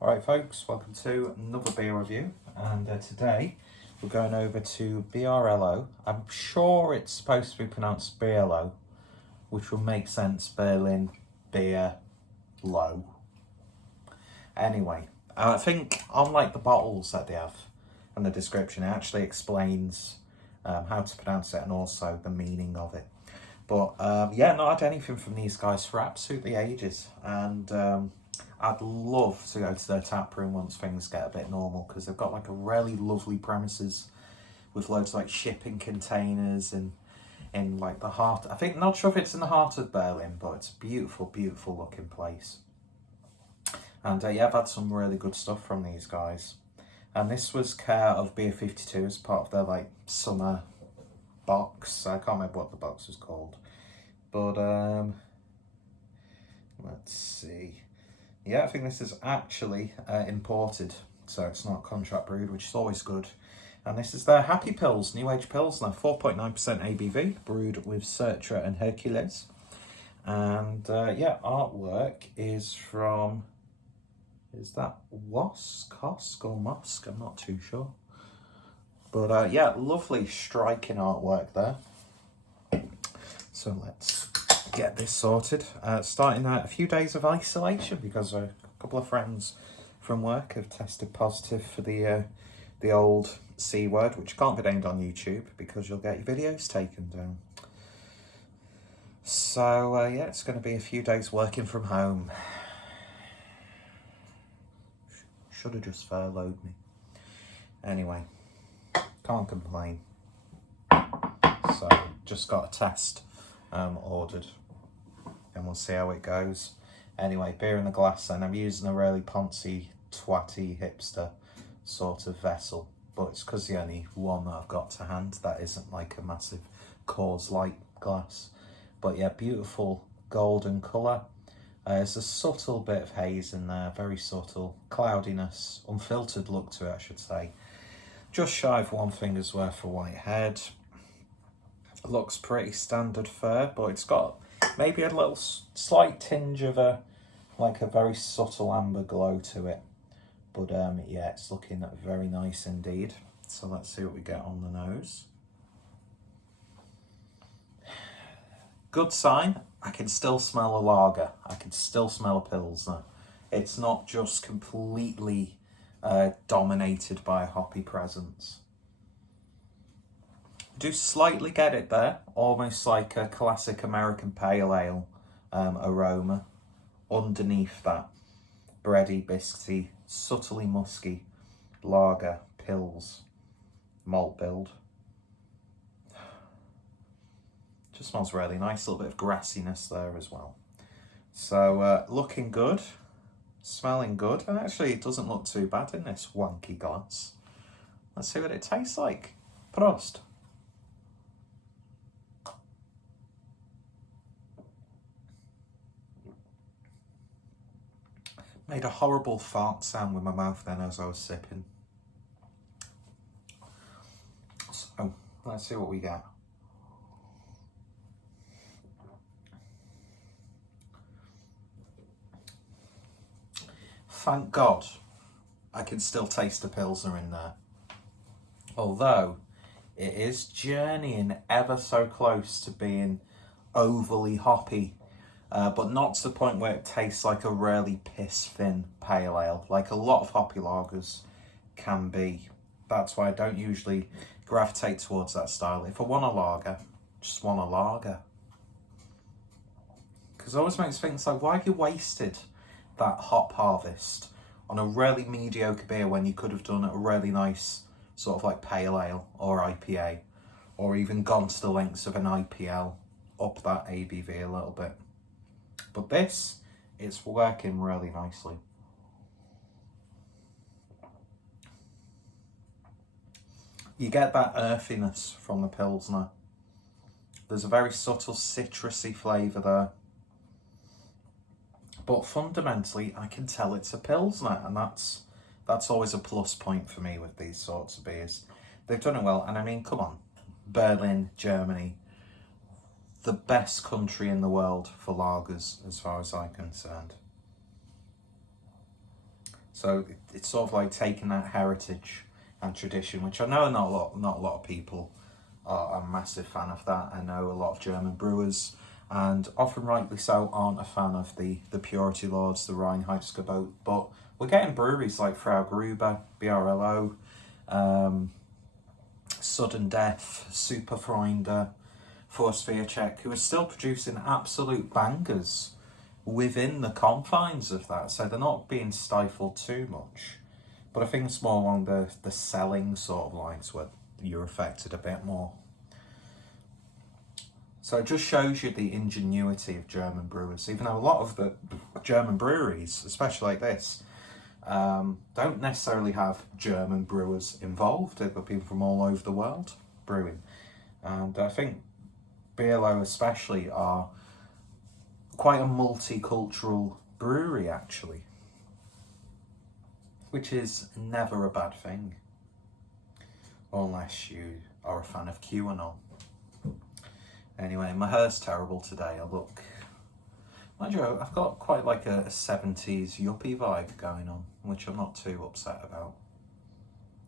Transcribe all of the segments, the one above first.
Alright folks, welcome to another beer review, and today we're going over to BRŁO. I'm sure it's supposed to be pronounced BRŁO, which will make sense, Berlin, beer, low. Anyway, I think unlike the bottles that they have and the description, it actually explains how to pronounce it and also the meaning of it. But yeah, not had anything from these guys for absolutely ages, and I'd love to go to their tap room once things get a bit normal, because they've got like a really lovely premises with loads of like shipping containers and in like the heart. I think, not sure if it's in the heart of Berlin, but it's a beautiful, beautiful looking place. And yeah, I've had some really good stuff from these guys. And this was care of Beer 52 as part of their like summer box. I can't remember what the box was called, but let's see. Yeah, I think this is actually imported, so it's not contract brewed, which is always good. And this is their Happy Pils, New Age Pilsner, 4.9% ABV, brewed with Citra and Hercules. And yeah, artwork is from, is that Kosk or Mosk? I'm not too sure. But yeah, lovely striking artwork there. So let's get this sorted. Starting a few days of isolation because a couple of friends from work have tested positive for the old C word, which can't be named on YouTube because you'll get your videos taken down. So yeah, it's going to be a few days working from home. Should have just furloughed me. Anyway, can't complain. So just got a test ordered, and we'll see how it goes. Anyway, beer in the glass, and I'm using a really poncy, twatty, hipster sort of vessel, but it's because the only one that I've got to hand that isn't like a massive Coors Light glass. But yeah, beautiful golden colour. There's a subtle bit of haze in there, very subtle cloudiness, unfiltered look to it, I should say. Just shy of one finger's worth of white head. Looks pretty standard fare, but it's got maybe a little slight tinge of a very subtle amber glow to it. But yeah, it's looking very nice indeed. So let's see what we get on the nose. Good sign. I can still smell a lager. I can still smell a Pilsner. It's not just completely dominated by a hoppy presence. Do slightly get it there, almost like a classic American pale ale aroma underneath that bready, biscuity, subtly musky lager Pils malt build. Just smells really nice, a little bit of grassiness there as well. So looking good, smelling good, and actually it doesn't look too bad in this wonky glass. Let's see what it tastes like. Prost. Made a horrible fart sound with my mouth then as I was sipping. So, let's see what we get. Thank God I can still taste the Pilsner in there. Although it is journeying ever so close to being overly hoppy. But not to the point where it tastes like a really piss-thin pale ale, like a lot of hoppy lagers can be. That's why I don't usually gravitate towards that style. If I want a lager, just want a lager. Because it always makes me think, like, why have you wasted that hop harvest on a really mediocre beer when you could have done a really nice sort of like pale ale or IPA, or even gone to the lengths of an IPL, up that ABV a little bit. But this, it's working really nicely. You get that earthiness from the Pilsner. There's a very subtle citrusy flavour there. But fundamentally, I can tell it's a Pilsner, and that's always a plus point for me with these sorts of beers. They've done it well, and I mean, come on, Berlin, Germany, the best country in the world for lagers, as far as I'm concerned. So it's sort of like taking that heritage and tradition, which I know not a lot of people are a massive fan of that. I know a lot of German brewers, and often rightly so, aren't a fan of the purity lords, the Reinheitsgebot. But we're getting breweries like Frau Gruber, BRŁO, Sudden Death, Superfreunde, Forstwircheck, who are still producing absolute bangers within the confines of that. So they're not being stifled too much. But I think it's more along the selling sort of lines where you're affected a bit more. So it just shows you the ingenuity of German brewers, even though a lot of the German breweries, especially like this, don't necessarily have German brewers involved. They've got people from all over the world brewing. And I think BRŁO especially are quite a multicultural brewery, actually, which is never a bad thing, unless you are a fan of QAnon. Anyway, my hair's terrible today. Mind you, I've got quite like a 70s yuppie vibe going on, which I'm not too upset about.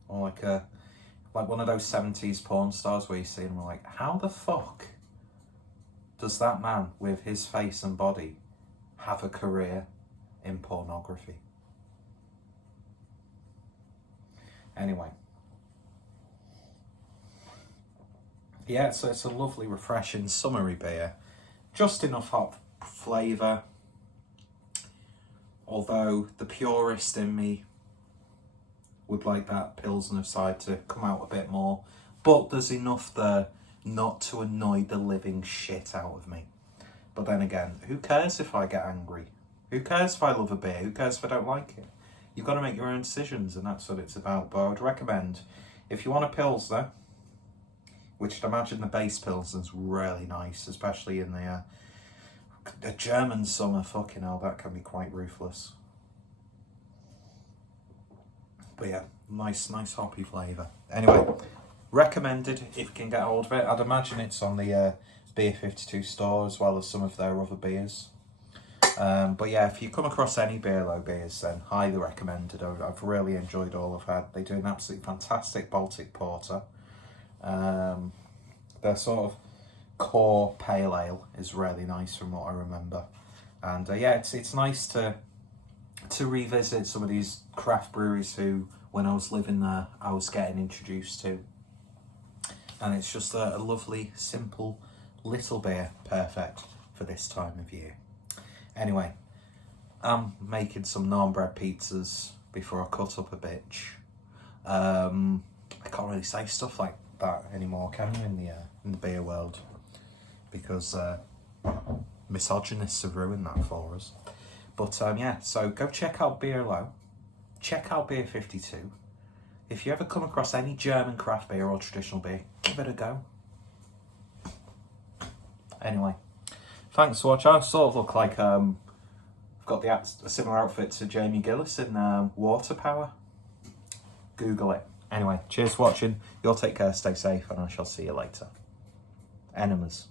Or like one of those 70s porn stars where you see them like, how the fuck does that man with his face and body have a career in pornography? Anyway. Yeah, so it's a lovely, refreshing, summery beer. Just enough hop flavour. Although the purist in me would like that Pilsner side to come out a bit more. But there's enough there not to annoy the living shit out of me. But then again, who cares if I get angry? Who cares if I love a beer? Who cares if I don't like it? You've got to make your own decisions, and that's what it's about. But I would recommend, if you want a Pilsner, which I'd imagine the base Pilsner's really nice, especially in the German summer. Fucking hell, that can be quite ruthless. But yeah, nice hoppy flavour. Anyway, recommended if you can get hold of it. I'd imagine it's on the Beer 52 store as well as some of their other beers. But yeah, if you come across any BRŁO beers, then highly recommended. I've really enjoyed all I've had. They do an absolutely fantastic Baltic porter. Their sort of core pale ale is really nice from what I remember. And yeah, it's nice to revisit some of these craft breweries who, when I was living there, I was getting introduced to. And it's just a lovely, simple, little beer, perfect for this time of year. Anyway, I'm making some naan bread pizzas before I cut up a bitch. I can't really say stuff like that anymore, can you, in the beer world? Because misogynists have ruined that for us. But yeah, so go check out BRŁO. Check out Beer 52. If you ever come across any German craft beer or traditional beer, give it a go. Anyway, thanks for watching. I sort of look like I've got a similar outfit to Jamie Gillis in Water Power. Google it. Anyway, cheers for watching. You'll take care, stay safe, and I shall see you later. Enemas.